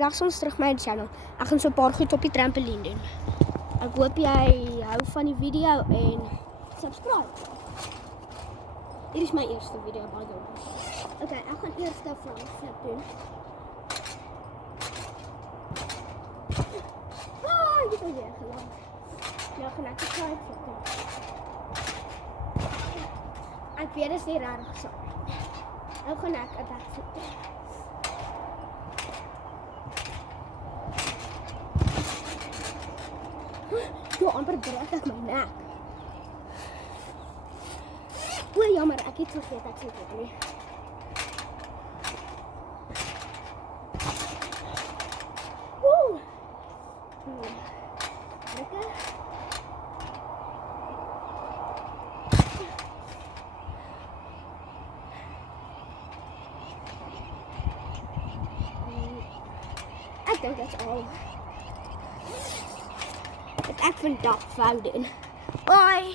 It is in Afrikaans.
Vandag ons terug my channel. Ek gaan so 'n paar goed op die trampoline doen. Ek hoop jy hou van die video en subscribe. Hier is my eerste video by the way. Okay, ek gaan eers 'n front flip doen. Dit is weer geland. Nou gaan ek die side flip doen. Ek weet dit is nie regtig so. Nou gaan ek 'n backflip doen. Ja, amper breek ek my nek. O, jammer, ek het vergeet ek sê dit nie. Woe! Lekker. Ek dink dit is al. Ek vandag wou doen. Bye.